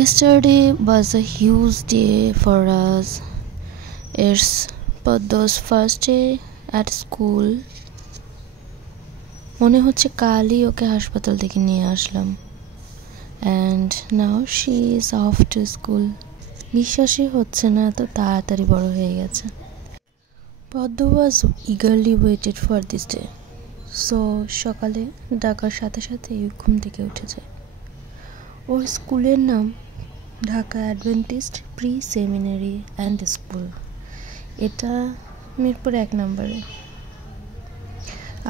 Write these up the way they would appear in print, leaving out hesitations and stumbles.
Yesterday was a huge day for us. It's Paddo's first day at school. মনে হচ্ছে কালই ওকে হাসপাতাল থেকে নিয়ে আসলাম। And now she is off to school. বিশ্বাসই হচ্ছে না এত তাড়াতাড়ি বড় হয়ে গেছে। Paddo was eagerly waited for this day. So সকালে ডাকার সাথে সাথে ঘুম থেকে উঠে যায়। ওর স্কুলের নাম Dhaka Adventist pre seminary and school. এটা মিরপুর 1 নম্বরে।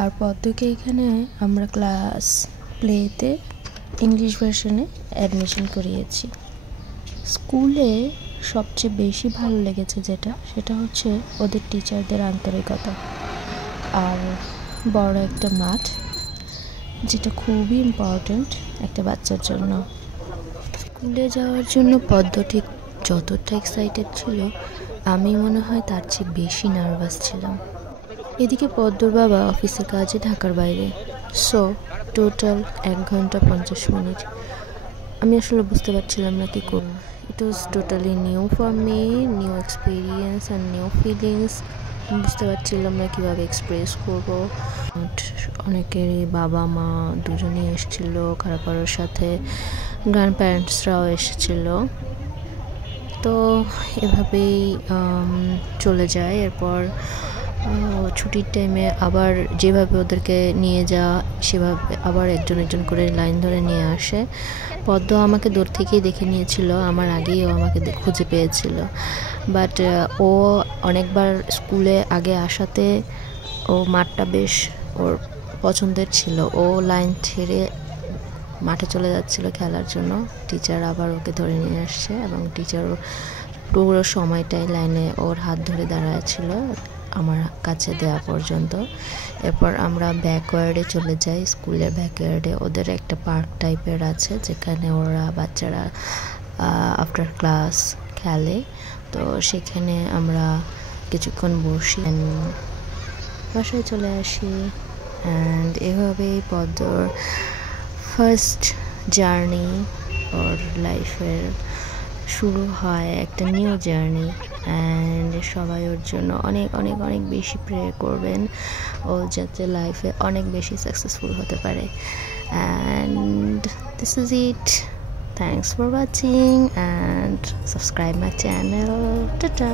আর পদ্মকে এখানে আমরা ক্লাস প্লেতে ইংলিশ ভার্সনে অ্যাডমিশন করিয়েছি। স্কুলে সবচেয়ে বেশি ভালো লেগেছে সেটা হচ্ছে ওদের টিচারদের আন্তরিকতা আর বড় একটা মাঠ, যেটা খুবই ইম্পর্ট্যান্ট একটা বাচ্চার জন্য। স্কুলে যাওয়ার জন্য পদ্ম ঠিক যতটা এক্সাইটেড ছিল, আমি মনে হয় তার চেয়ে বেশি নার্ভাস ছিলাম। এদিকে পদ্মর বাবা অফিসের কাজে ঢাকার বাইরে। সো টোটাল 1 ঘন্টা 50 মিনিট। আমি আসলে বুঝতে পারছিলাম না কি করব। It was totally new for me, new experience and new feelings. বুঝতে পারছিলাম না কীভাবে এক্সপ্রেস করবো। অনেকেরই বাবা মা দুজনেই এসেছিল, কারোর সাথে গ্র্যান্ড প্যারেন্টসরাও এসেছিল। তো এভাবেই চলে যায়। এরপর ছুটির টাইমে আবার যেভাবে ওদেরকে নিয়ে যাওয়া, সেভাবে আবার একজন করে লাইন ধরে নিয়ে আসে। পদ্ম আমাকে দূর থেকেই দেখে নিয়েছিল, আমার আগেই ও আমাকে খুঁজে পেয়েছিল। বাট ও অনেকবার স্কুলে আগে আসাতে ও মাঠটা বেশ ওর পছন্দের ছিল। ও লাইন ছেড়ে মাঠে চলে যাচ্ছিল খেলার জন্য। টিচার আবার ওকে ধরে নিয়ে আসছে এবং টিচার পুরো সময়টাই লাইনে ওর হাত ধরে দাঁড়ায় ছিল আমার কাছে দেওয়া পর্যন্ত। এরপর আমরা ব্যাকওয়ার্ডে চলে যাই। স্কুলের ব্যাকওয়ার্ডে ওদের একটা পার্ক টাইপের আছে, যেখানে ওরা বাচ্চারা আফটার ক্লাস খেলে। তো সেখানে আমরা কিছুক্ষণ বসি, বাসায় চলে আসি। অ্যান্ড এভাবেই পদ্মর ফার্স্ট জার্নি ওর লাইফের শুরু হয়, একটা নিউ জার্নি। অ্যান্ড সবাই ওর জন্য অনেক অনেক অনেক বেশি প্রে করবেন, ও যাতে লাইফে অনেক বেশি সাকসেসফুল হতে পারে। And this is it. Thanks for watching and subscribe my channel. Tata.